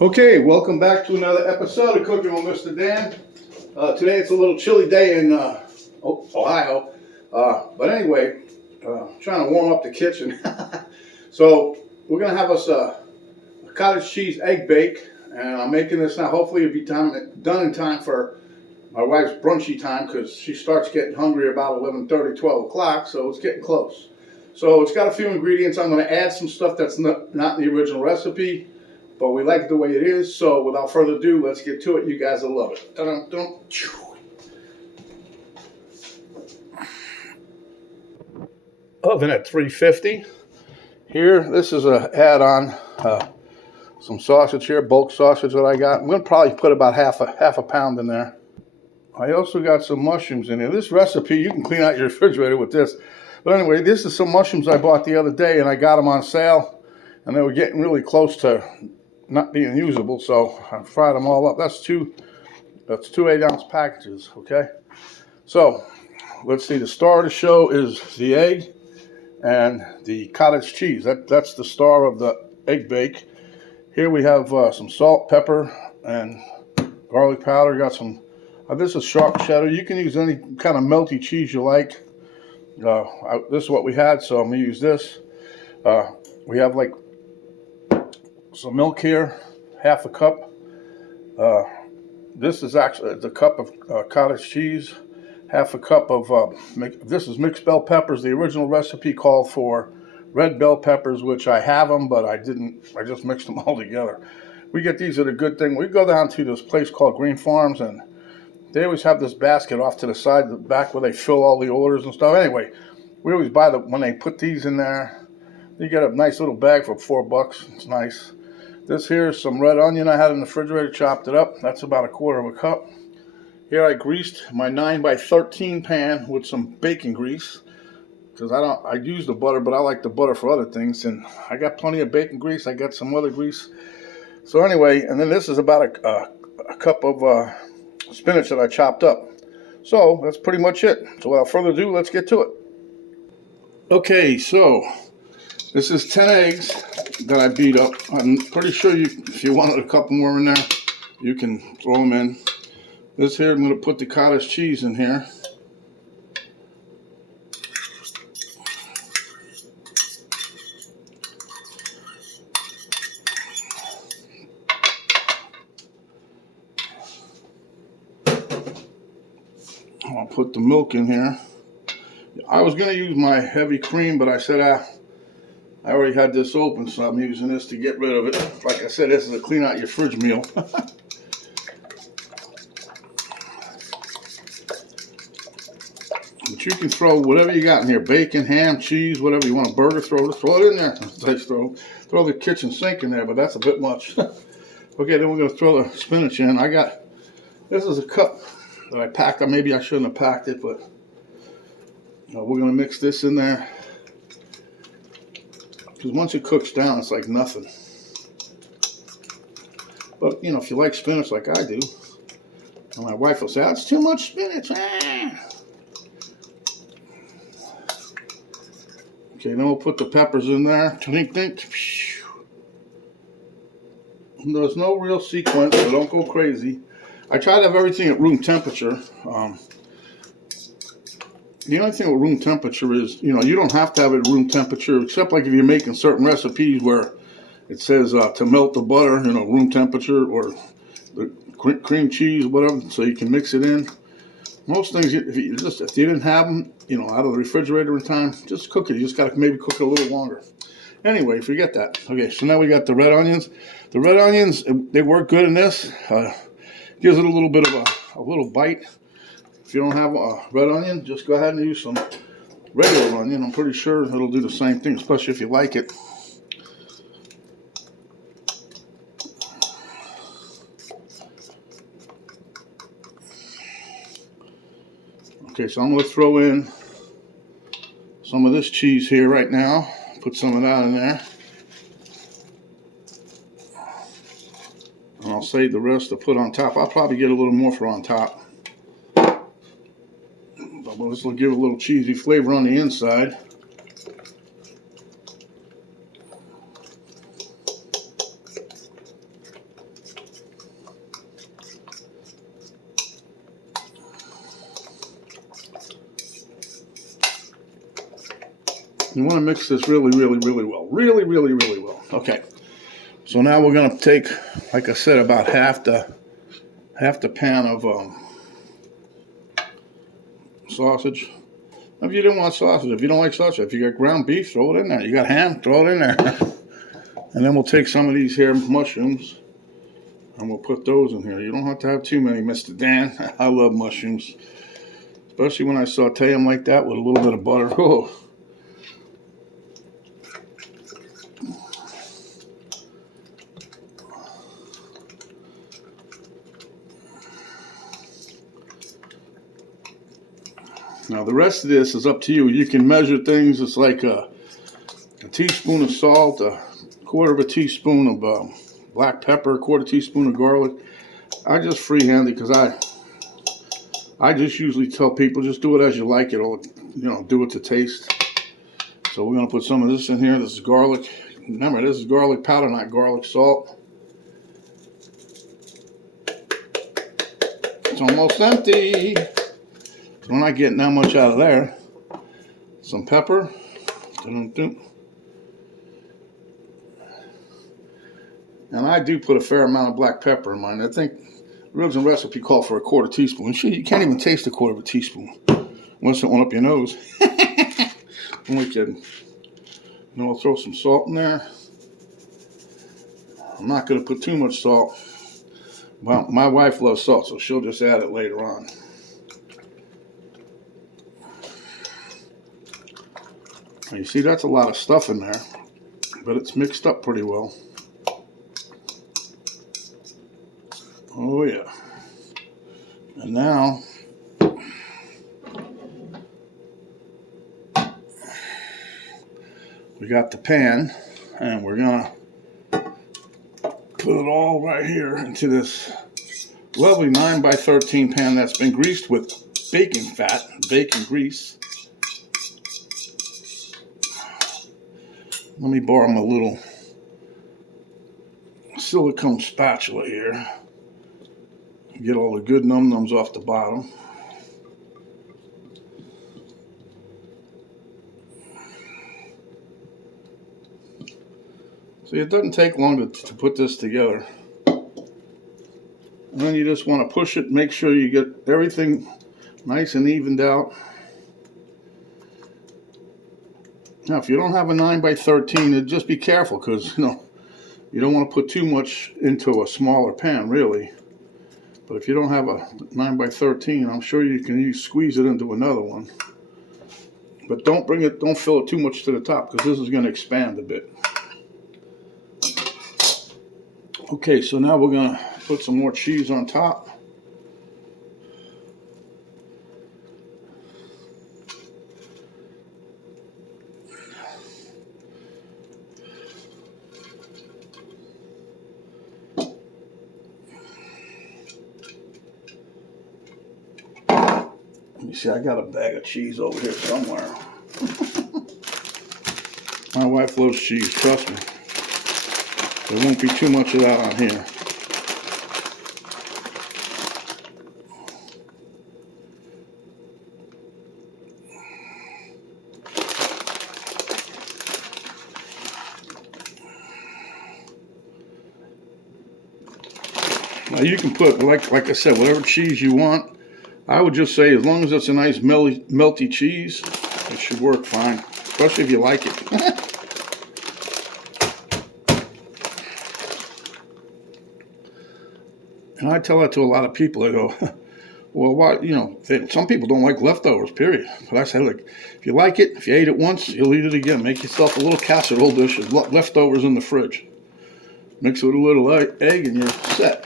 Okay, welcome back to another episode of Cooking with Mr. Dan. Today it's a little chilly day in Ohio, but anyway, trying to warm up the kitchen. So we're gonna have us a cottage cheese egg bake, and I'm making this now. Hopefully it'll be done in time for my wife's brunchy time because she starts getting hungry about 11:30, 12 o'clock, so it's getting close. So it's got a few ingredients. I'm going to add some stuff that's not in the original recipe, but we like it the way it is. So without further ado, let's get to it. You guys will love it. Dun-dun-dun. Oven at 350. Here, this is a add-on. Some sausage here, bulk sausage that I got. I'm going to probably put about half a pound in there. I also got some mushrooms in here. This recipe, you can clean out your refrigerator with this. But anyway, this is some mushrooms I bought the other day, and I got them on sale, and they were getting really close to not being usable, so I fried them all up. That's two 8-ounce packages, okay? So, let's see. The star of the show is the egg and the cottage cheese. That's the star of the egg bake. Here we have some salt, pepper, and garlic powder. Got some. This is sharp cheddar. You can use any kind of melty cheese you like. This is what we had, so I'm going to use this. We have like some milk here, half a cup. This is actually the cup of cottage cheese, half a cup of, this is mixed bell peppers. The original recipe called for red bell peppers, which I have them, but I just mixed them all together. We get these at a good thing. We go down to this place called Green Farms, and they always have this basket off to the side, the back, where they fill all the orders and stuff. Anyway, we always buy when they put these in there, you get a nice little bag for $4. It's nice. This here is some red onion I had in the refrigerator, chopped it up. That's about 1/4 cup. Here I greased my 9x13 pan with some bacon grease, because I use the butter, but I like the butter for other things, and I got plenty of bacon grease. I got some other grease. So anyway, and then this is about a cup of spinach that I chopped up. So that's pretty much it. So without further ado, let's get to it. Okay, so this is 10 eggs that I beat up. I'm pretty sure if you wanted a couple more in there, you can throw them in. This here, I'm going to put the cottage cheese in here. I'll put the milk in here. I was going to use my heavy cream, but I said I already had this open, so I'm using this to get rid of it. Like I said, this is a clean out your fridge meal. But you can throw whatever you got in here, bacon, ham, cheese, whatever you want, a burger, throw it in there. Just throw the kitchen sink in there, but that's a bit much. Okay, then we're going to throw the spinach in. This is a cup that I packed. Maybe I shouldn't have packed it, but we're going to mix this in there. Because once it cooks down, it's like nothing. But, if you like spinach like I do, and my wife will say, that's too much spinach. Ah. Okay, then we'll put the peppers in there. Tink, tink. There's no real sequence, so don't go crazy. I try to have everything at room temperature. The only thing with room temperature is, you don't have to have it at room temperature, except like if you're making certain recipes where it says to melt the butter, room temperature, or the cream cheese, whatever, so you can mix it in. Most things, if you didn't have them, out of the refrigerator in time, just cook it. You just got to maybe cook it a little longer. Anyway, forget that. Okay, so now we got the red onions. The red onions, they work good in this. Gives it a little bit of a little bite. If you don't have a red onion, just go ahead and use some regular onion. I'm pretty sure it'll do the same thing, especially if you like it. Okay, so I'm going to throw in some of this cheese here right now. Put some of that in there. And I'll save the rest to put on top. I'll probably get a little more for on top. But this will give it a little cheesy flavor on the inside. You want to mix this really, really, really well. Really, really, really well. Okay. So now we're going to take, like I said, about half the pan of sausage. If you didn't want sausage, if you don't like sausage, if you got ground beef, throw it in there. You got ham, throw it in there. And then we'll take some of these here mushrooms and we'll put those in here. You don't have to have too many, Mr. Dan. I love mushrooms, especially when I saute them like that with a little bit of butter. Oh. Now the rest of this is up to you. You can measure things. It's like a teaspoon of salt, a quarter of a teaspoon of black pepper, a quarter teaspoon of garlic. I just freehand it because I just usually tell people just do it as you like it, or do it to taste. So we're gonna put some of this in here. This is garlic. Remember, this is garlic powder, not garlic salt. It's almost empty. We're not getting that much out of there. Some pepper. And I do put a fair amount of black pepper in mine. I think the original recipe called for a quarter teaspoon. You can't even taste a quarter of a teaspoon unless it went up your nose. Only kidding. I'll throw some salt in there. I'm not going to put too much salt. Well, my wife loves salt, so she'll just add it later on. You see, that's a lot of stuff in there, but it's mixed up pretty well. Oh yeah. And now we got the pan, and we're gonna put it all right here into this lovely 9x13 pan that's been greased with bacon fat, bacon grease. Let me borrow my little silicone spatula here. Get all the good num-nums off the bottom. See, it doesn't take long to put this together. And then you just want to push it, make sure you get everything nice and evened out. Now, if you don't have a 9x13, just be careful, because you don't want to put too much into a smaller pan, really. But if you don't have a 9x13, I'm sure you can squeeze it into another one. But don't fill it too much to the top, because this is going to expand a bit. Okay, so now we're going to put some more cheese on top. You see, I got a bag of cheese over here somewhere. My wife loves cheese, trust me. There won't be too much of that on here. Now you can put, like I said, whatever cheese you want. I would just say, as long as it's a nice melty cheese, it should work fine, especially if you like it. And I tell that to a lot of people. They go, well, why? Some people don't like leftovers, period. But I say, look, if you like it, if you ate it once, you'll eat it again. Make yourself a little casserole dish of leftovers in the fridge. Mix it with a little egg and you're set.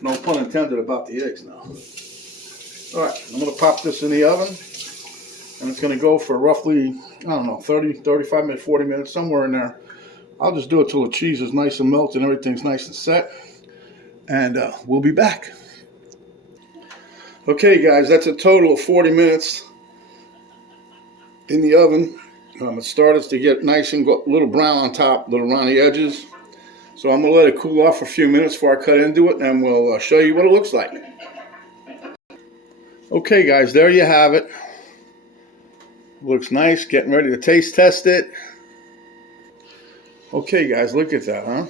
No pun intended about the eggs now. All right, I'm going to pop this in the oven, and it's going to go for roughly, 30, 35 minutes, 40 minutes, somewhere in there. I'll just do it till the cheese is nice and melted and everything's nice and set, and we'll be back. Okay, guys, that's a total of 40 minutes in the oven. It started to get nice and a little brown on top, a little around the edges. So I'm going to let it cool off for a few minutes before I cut into it, and we'll show you what it looks like. Okay, guys, there you have it. Looks nice. Getting ready to taste test it. Okay, guys, look at that, huh?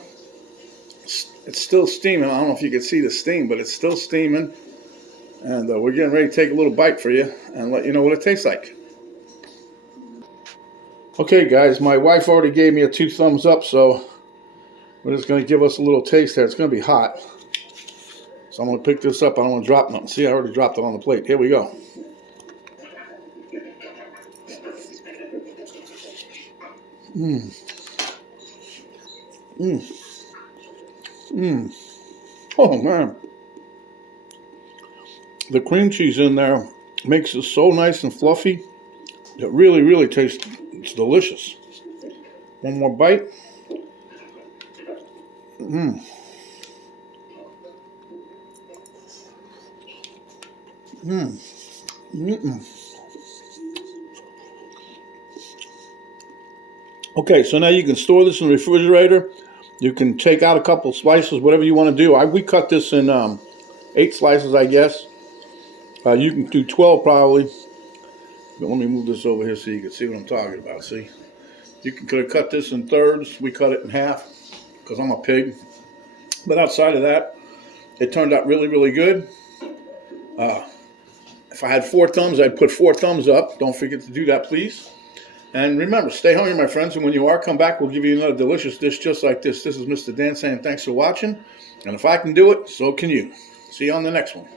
It's still steaming. I don't know if you can see the steam, but it's still steaming. And we're getting ready to take a little bite for you and let you know what it tastes like. Okay, guys, my wife already gave me a 2 thumbs up, so we're just going to give us a little taste there. It's going to be hot. So I'm going to pick this up. I don't want to drop nothing. See, I already dropped it on the plate. Here we go. Oh, man. The cream cheese in there makes it so nice and fluffy. It really, really tastes, it's delicious. One more bite. Okay, so now you can store this in the refrigerator. You can take out a couple slices, whatever you want to do. We cut this in 8 slices, I guess. You can do 12 probably. But let me move this over here so you can see what I'm talking about. See, you could cut this in thirds. We cut it in half because I'm a pig. But outside of that, it turned out really, really good. If I had 4 thumbs, I'd put 4 thumbs up. Don't forget to do that, please. And remember, stay hungry, my friends. And when you are, come back. We'll give you another delicious dish just like this. This is Mr. Dan saying thanks for watching. And if I can do it, so can you. See you on the next one.